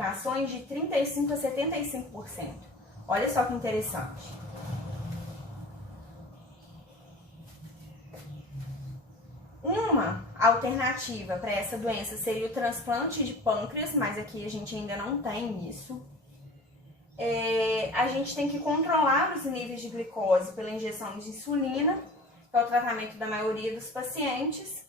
complicações de 35% a 75%. Olha só que interessante. Uma alternativa para essa doença seria o transplante de pâncreas, mas aqui a gente ainda não tem isso. A gente tem que controlar os níveis de glicose pela injeção de insulina, que é o tratamento da maioria dos pacientes.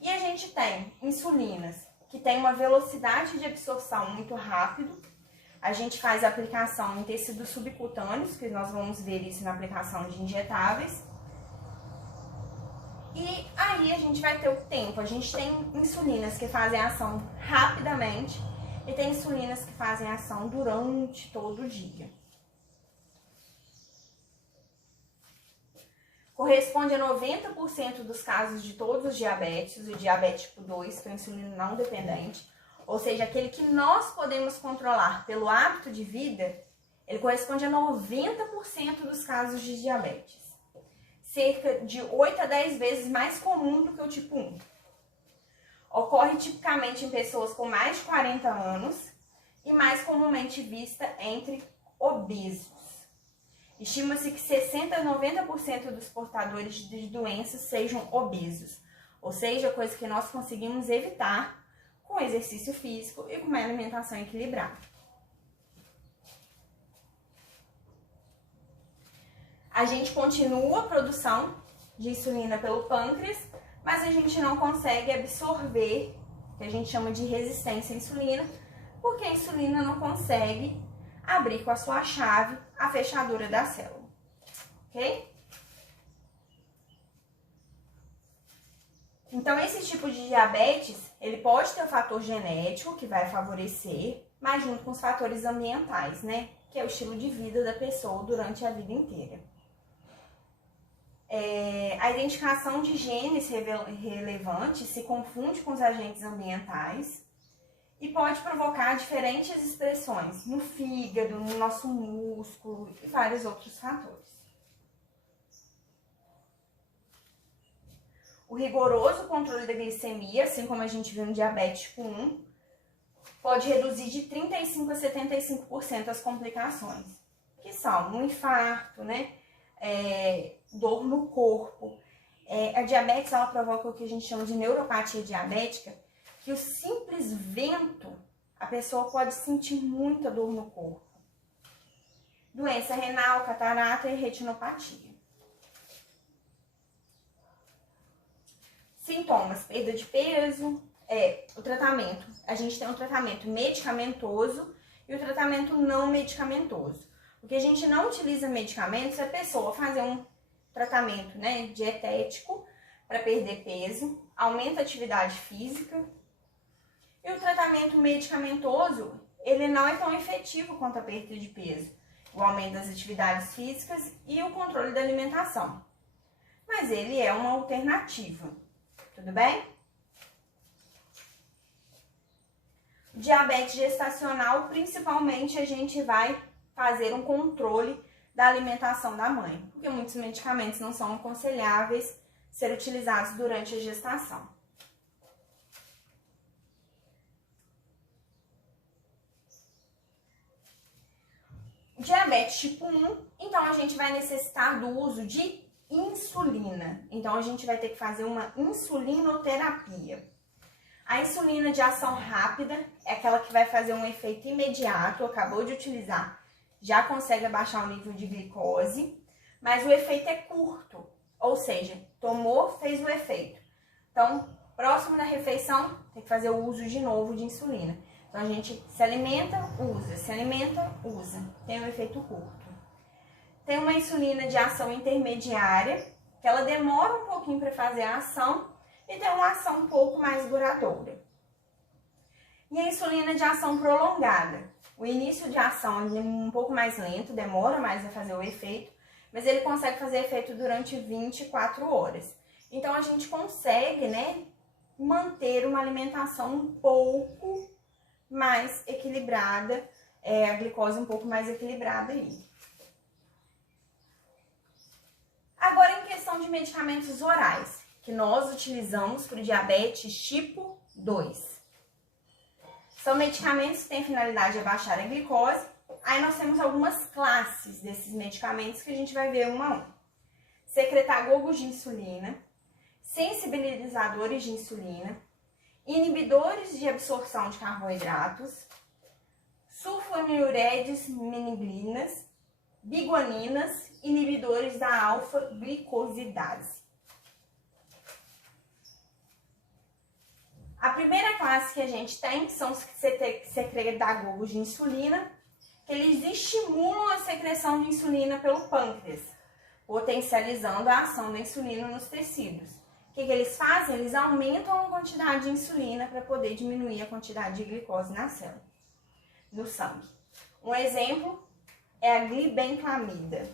E a gente tem insulinas que tem uma velocidade de absorção muito rápido. A gente faz a aplicação em tecidos subcutâneos, que nós vamos ver isso na aplicação de injetáveis. E aí a gente vai ter o tempo. A gente tem insulinas que fazem ação rapidamente e tem insulinas que fazem ação durante todo o dia. Corresponde a 90% dos casos de todos os diabetes, o diabetes tipo 2, que é a insulina não dependente, ou seja, aquele que nós podemos controlar pelo hábito de vida, ele corresponde a 90% dos casos de diabetes. Cerca de 8 a 10 vezes mais comum do que o tipo 1. Ocorre tipicamente em pessoas com mais de 40 anos e mais comumente vista entre obesos. Estima-se que 60 a 90% dos portadores de doenças sejam obesos, ou seja, coisa que nós conseguimos evitar com exercício físico e com uma alimentação equilibrada. A gente continua a produção de insulina pelo pâncreas, mas a gente não consegue absorver, que a gente chama de resistência à insulina, porque a insulina não consegue abrir com a sua chave a fechadura da célula, ok? Então, esse tipo de diabetes, ele pode ter o fator genético, que vai favorecer, mas junto com os fatores ambientais, né? Que é o estilo de vida da pessoa durante a vida inteira. A identificação de genes relevantes se confunde com os agentes ambientais e pode provocar diferentes expressões no fígado, no nosso músculo e vários outros fatores. O rigoroso controle da glicemia, assim como a gente viu no diabetes tipo 1, pode reduzir de 35% a 75% as complicações, que são um infarto, né? Dor no corpo. A diabetes, ela provoca o que a gente chama de neuropatia diabética, que o simples vento, a pessoa pode sentir muita dor no corpo. Doença renal, catarata e retinopatia. Sintomas, perda de peso, o tratamento. A gente tem um tratamento medicamentoso e o tratamento não medicamentoso. Porque a gente não utiliza medicamentos se a pessoa fazer um tratamento, né, dietético para perder peso, aumenta a atividade física. E o tratamento medicamentoso, ele não é tão efetivo quanto a perda de peso, o aumento das atividades físicas e o controle da alimentação. Mas ele é uma alternativa, tudo bem? Diabetes gestacional, principalmente a gente vai fazer um controle da alimentação da mãe, porque muitos medicamentos não são aconselháveis ser utilizados durante a gestação. Diabetes tipo 1, então a gente vai necessitar do uso de insulina. Então a gente vai ter que fazer uma insulinoterapia. A insulina de ação rápida é aquela que vai fazer um efeito imediato, acabou de utilizar, já consegue abaixar o nível de glicose, mas o efeito é curto, ou seja, tomou, fez o efeito. Então, próximo da refeição, tem que fazer o uso de novo de insulina. Então, a gente se alimenta, usa, se alimenta, usa. Tem um efeito curto. Tem uma insulina de ação intermediária, que ela demora um pouquinho para fazer a ação e tem uma ação um pouco mais duradoura. E a insulina de ação prolongada. O início de ação é um pouco mais lento, demora mais a fazer o efeito, mas ele consegue fazer efeito durante 24 horas. Então, a gente consegue, né, manter uma alimentação um pouco mais equilibrada, a glicose um pouco mais equilibrada aí. Agora, em questão de medicamentos orais, que nós utilizamos para o diabetes tipo 2. São medicamentos que têm a finalidade de abaixar a glicose. Aí nós temos algumas classes desses medicamentos que a gente vai ver uma a uma. Secretagogos de insulina, sensibilizadores de insulina, inibidores de absorção de carboidratos, sulfoniluredes miniglinas, biguaninas, inibidores da alfa-glicosidase. A primeira classe que a gente tem são os secretagogos de insulina, que eles estimulam a secreção de insulina pelo pâncreas, potencializando a ação da insulina nos tecidos. O que eles fazem? Eles aumentam a quantidade de insulina para poder diminuir a quantidade de glicose na célula, no sangue. Um exemplo é a glibenclamida.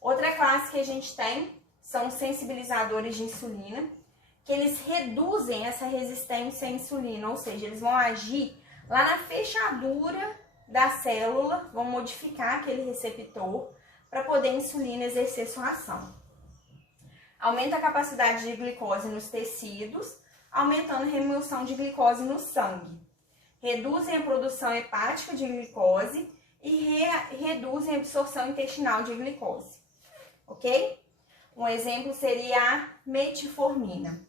Outra classe que a gente tem são os sensibilizadores de insulina, que eles reduzem essa resistência à insulina, ou seja, eles vão agir lá na fechadura da célula, vão modificar aquele receptor para poder a insulina exercer sua ação. Aumenta a capacidade de glicose nos tecidos, aumentando a remoção de glicose no sangue. Reduzem a produção hepática de glicose e reduzem a absorção intestinal de glicose. Ok? Um exemplo seria a metformina.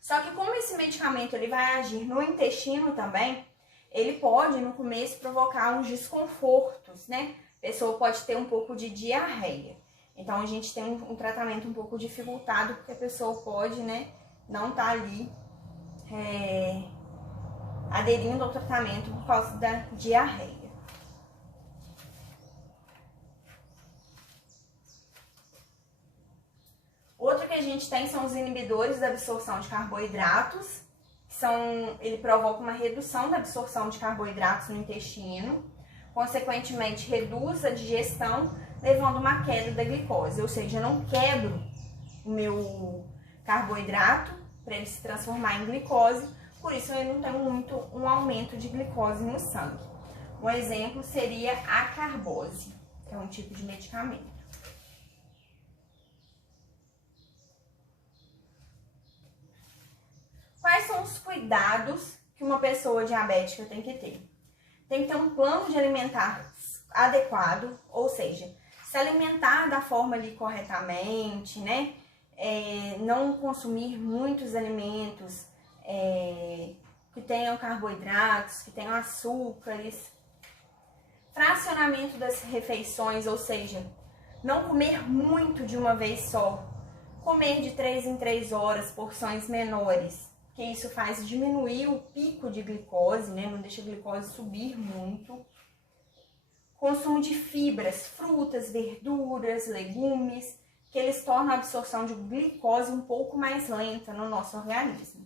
Só que como esse medicamento ele vai agir no intestino também, ele pode no começo provocar uns desconfortos, né? A pessoa pode ter um pouco de diarreia. Então a gente tem um tratamento um pouco dificultado, porque a pessoa pode, né, não estar ali aderindo ao tratamento por causa da diarreia. Outro que a gente tem são os inibidores da absorção de carboidratos. Ele provoca uma redução da absorção de carboidratos no intestino, consequentemente reduz a digestão, levando a uma queda da glicose. Ou seja, eu não quebro o meu carboidrato para ele se transformar em glicose, por isso eu não tenho muito um aumento de glicose no sangue. Um exemplo seria a carbose, que é um tipo de medicamento. Quais são os cuidados que uma pessoa diabética tem que ter? Tem que ter um plano de alimentar adequado, ou seja, se alimentar da forma ali corretamente, né? Não consumir muitos alimentos que tenham carboidratos, que tenham açúcares. Fracionamento das refeições, ou seja, não comer muito de uma vez só. Comer de 3 em 3 horas, porções menores, que isso faz diminuir o pico de glicose, né? Não deixa a glicose subir muito. Consumo de fibras, frutas, verduras, legumes, que eles tornam a absorção de glicose um pouco mais lenta no nosso organismo.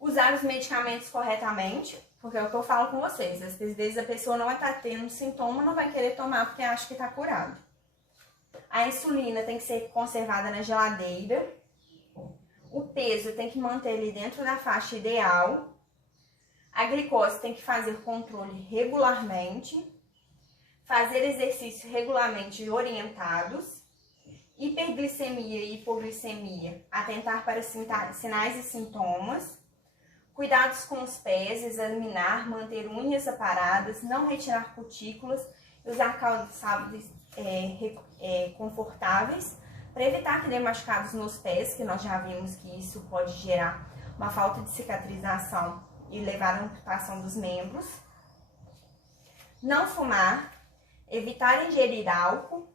Usar os medicamentos corretamente, porque é o que eu falo com vocês. Às vezes a pessoa não vai estar tendo sintoma, não vai querer tomar porque acha que está curado. A insulina tem que ser conservada na geladeira. O peso tem que manter ele dentro da faixa ideal. A glicose tem que fazer controle regularmente. Fazer exercício regularmente orientados. Hiperglicemia e hipoglicemia, atentar para sinais e sintomas. Cuidados com os pés, examinar, manter unhas aparadas, não retirar cutículas e usar calçados confortáveis para evitar que dê machucados nos pés, que nós já vimos que isso pode gerar uma falta de cicatrização e levar à amputação dos membros. Não fumar, evitar ingerir álcool,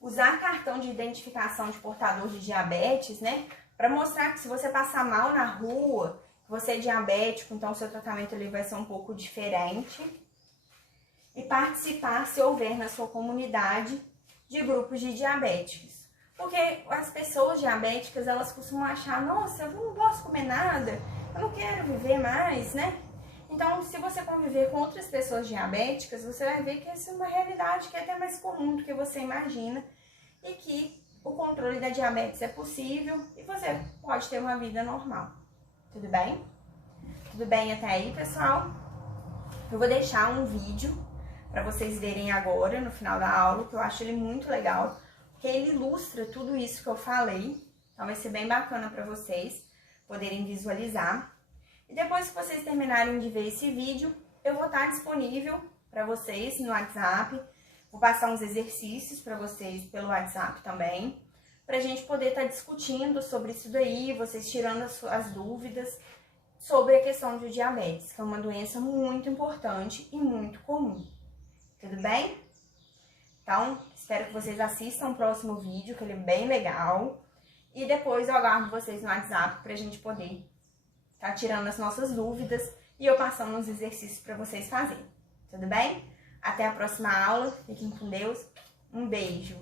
usar cartão de identificação de portador de diabetes, né? Para mostrar que se você passar mal na rua, você é diabético, então o seu tratamento ali vai ser um pouco diferente. E participar, se houver na sua comunidade, de grupos de diabéticos. Porque as pessoas diabéticas, elas costumam achar, nossa, eu não posso comer nada, eu não quero viver mais, né? Então, se você conviver com outras pessoas diabéticas, você vai ver que essa é uma realidade que é até mais comum do que você imagina e que o controle da diabetes é possível e você pode ter uma vida normal. Tudo bem? Tudo bem até aí, pessoal? Eu vou deixar um vídeo para vocês verem agora, no final da aula, que eu acho ele muito legal, porque porque ele ilustra tudo isso que eu falei. Então vai ser bem bacana para vocês poderem visualizar. E depois que vocês terminarem de ver esse vídeo, eu vou estar disponível para vocês no WhatsApp. Vou passar uns exercícios para vocês pelo WhatsApp também, para a gente poder estar discutindo sobre isso daí, vocês tirando as dúvidas sobre a questão do diabetes, que é uma doença muito importante e muito comum. Tudo bem? Então, espero que vocês assistam o próximo vídeo, que ele é bem legal. E depois eu aguardo vocês no WhatsApp para a gente poder estar tirando as nossas dúvidas e eu passando uns exercícios para vocês fazerem. Tudo bem? Até a próxima aula. Fiquem com Deus. Um beijo.